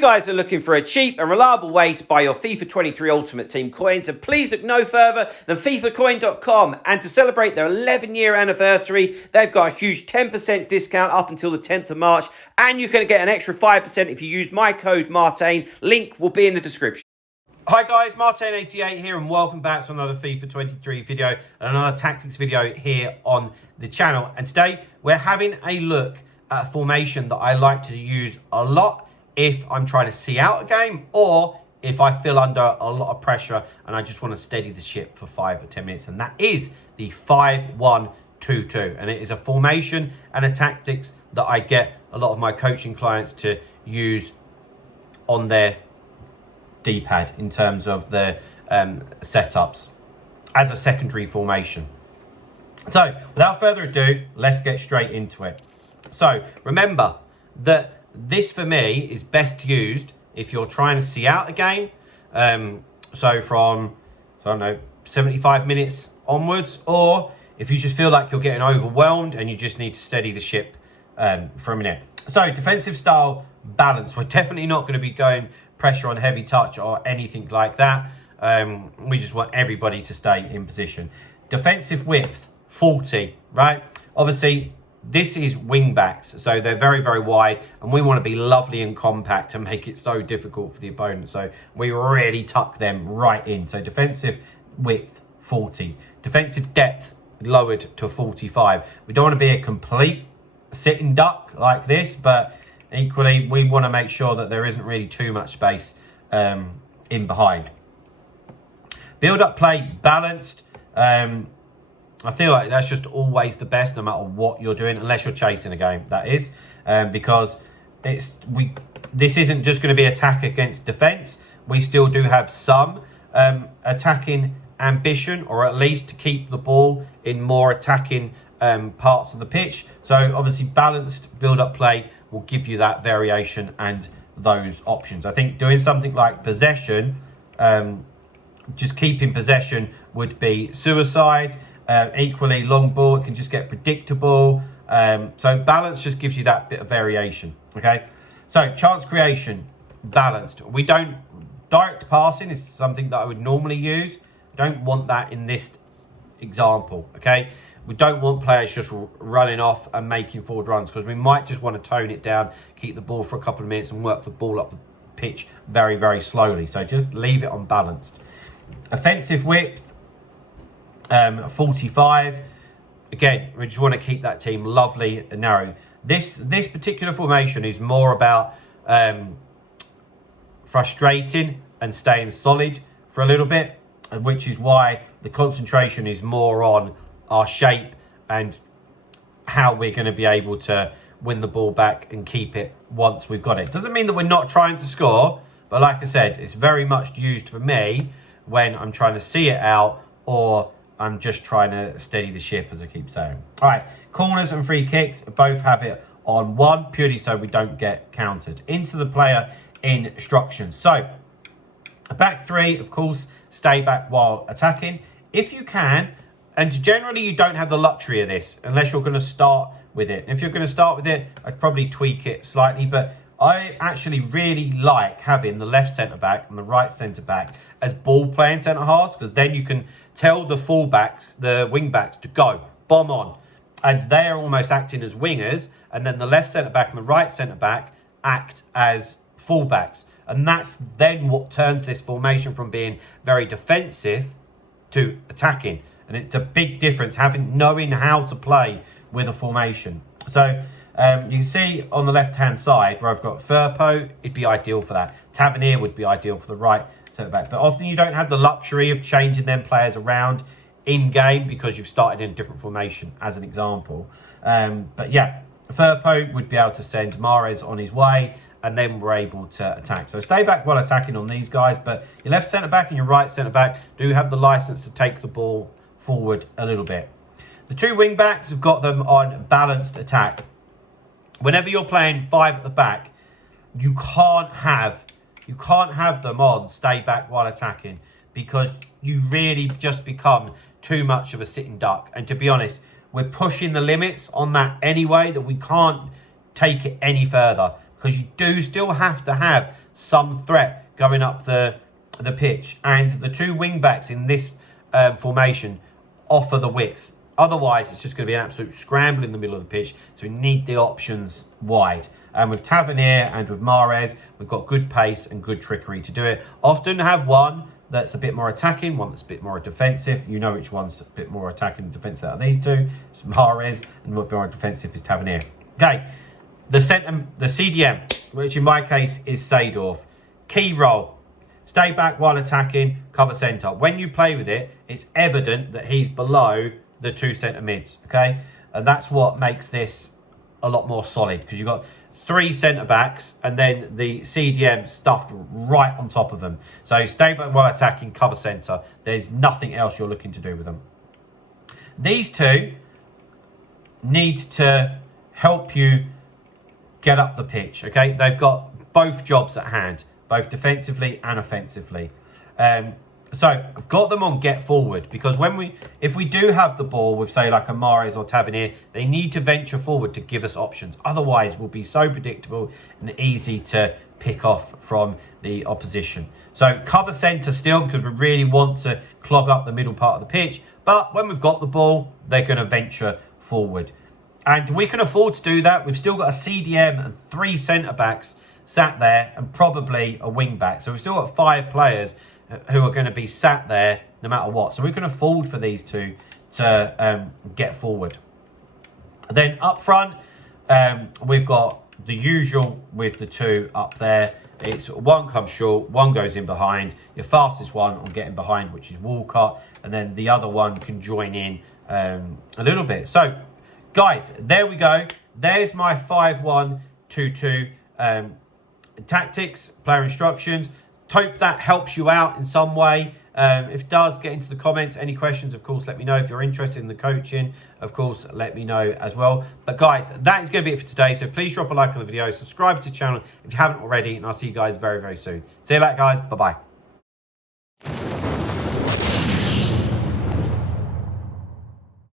guys are looking for a cheap and reliable way to buy your FIFA 23 Ultimate Team coins, and please look no further than FIFAcoin.com. And to celebrate their 11-year anniversary, they've got a huge 10% discount up until the 10th of March, and you can get an extra 5% if you use my code Martain. Link will be in the description. Hi guys, Martain88 here, and welcome back to another FIFA 23 video and another tactics video here on the channel. And today we're having a look at a formation that I like to use a lot if I'm trying to see out a game, or if I feel under a lot of pressure and I just want to steady the ship for 5 or 10 minutes. And that is the 5-1-2-2. And it is a formation and a tactics that I get a lot of my coaching clients to use on their D-pad in terms of the setups as a secondary formation. So without further ado, let's get straight into it. So remember that this for me is best used if you're trying to see out a game. So from, I don't know, 75 minutes onwards, or if you just feel like you're getting overwhelmed and you just need to steady the ship for a minute. So defensive style balance. We're definitely not going to be going pressure on heavy touch or anything like that. We just want everybody to stay in position. Defensive width, 40, right? Obviously, this is wing backs, so they're very, very wide, and we want to be lovely and compact and make it so difficult for the opponent. So we really tuck them right in. So defensive width, 40. Defensive depth, lowered to 45. We don't want to be a complete sitting duck like this, but equally, we want to make sure that there isn't really too much space in behind. Build-up play, balanced. I feel like that's just always the best, no matter what you're doing, unless you're chasing a game, that is. Because this isn't just going to be attack against defence. We still do have some attacking ambition, or at least to keep the ball in more attacking parts of the pitch. So obviously balanced build-up play will give you that variation and those options. I think doing something like possession, just keeping possession would be suicide. Equally, long ball, it can just get predictable. So balance just gives you that bit of variation, okay? So chance creation, balanced. We don't, direct passing is something that I would normally use. I don't want that in this example, okay? We don't want players just running off and making forward runs, because we might just want to tone it down, keep the ball for a couple of minutes and work the ball up the pitch very, very slowly. So just leave it on balanced. Offensive width, 45. Again, we just want to keep that team lovely and narrow. This particular formation is more about frustrating and staying solid for a little bit, which is why the concentration is more on our shape and how we're going to be able to win the ball back and keep it once we've got it. Doesn't mean that we're not trying to score, but like I said, it's very much used for me when I'm trying to see it out, or I'm just trying to steady the ship, as I keep saying. All right, corners and free kicks both have it on 1, purely so we don't get countered. Into the player instructions. So, a back 3, of course, stay back while attacking. If you can, and generally you don't have the luxury of this, unless you're going to start with it. If you're going to start with it, I'd probably tweak it slightly, but I actually really like having the left centre-back and the right centre-back as ball-playing centre-halves, because then you can tell the full-backs, the wing-backs, to go, bomb on. And they're almost acting as wingers, and then the left centre-back and the right centre-back act as full-backs. And that's then what turns this formation from being very defensive to attacking. And it's a big difference, knowing how to play with a formation. So you can see on the left-hand side where I've got Firpo, it'd be ideal for that. Tavernier would be ideal for the right centre-back. But often you don't have the luxury of changing them players around in-game because you've started in a different formation, as an example. But yeah, Firpo would be able to send Mahrez on his way, and then we're able to attack. So stay back while attacking on these guys, but your left centre-back and your right centre-back do have the licence to take the ball forward a little bit. The two wing-backs have got them on balanced attack. Whenever you're playing 5 at the back, you can't have them on stay back while attacking, because you really just become too much of a sitting duck. And to be honest, we're pushing the limits on that anyway, that we can't take it any further. because you do still have to have some threat going up the pitch. And the two wing-backs in this formation offer the width. Otherwise, it's just going to be an absolute scramble in the middle of the pitch. So we need the options wide. And with Tavernier and with Mahrez, we've got good pace and good trickery to do it. Often have one that's a bit more attacking, one that's a bit more defensive. You know which one's a bit more attacking and defensive out of these two. It's Mahrez, and a bit more defensive is Tavernier. Okay, the CDM, which in my case is Seedorf. Key role. Stay back while attacking, cover centre. When you play with it, it's evident that he's below the two centre mids, okay? And that's what makes this a lot more solid, because you've got three centre backs and then the CDM stuffed right on top of them. So stay back while attacking, cover centre. There's nothing else you're looking to do with them. These two need to help you get up the pitch, okay? They've got both jobs at hand, both defensively and offensively. So I've got them on get forward, because if we do have the ball with, say, like a Mahrez or Tavernier, they need to venture forward to give us options. Otherwise, we'll be so predictable and easy to pick off from the opposition. So cover centre still, because we really want to clog up the middle part of the pitch. But when we've got the ball, they're going to venture forward. And we can afford to do that. We've still got a CDM and three centre-backs sat there and probably a wing-back. So we've still got 5 players who are going to be sat there no matter what. So we can afford for these two to get forward. Then up front, we've got the usual with the two up there. It's one comes short, one goes in behind. Your fastest one on getting behind, which is Walcott. And then the other one can join in a little bit. So, guys, there we go. There's my 5-1-2-2 tactics, player instructions. Hope that helps you out in some way. If it does, get into the comments. Any questions, of course, let me know. If you're interested in the coaching, of course, let me know as well. But guys, that is going to be it for today. So please drop a like on the video. Subscribe to the channel if you haven't already. And I'll see you guys very, very soon. See you later, guys. Bye-bye.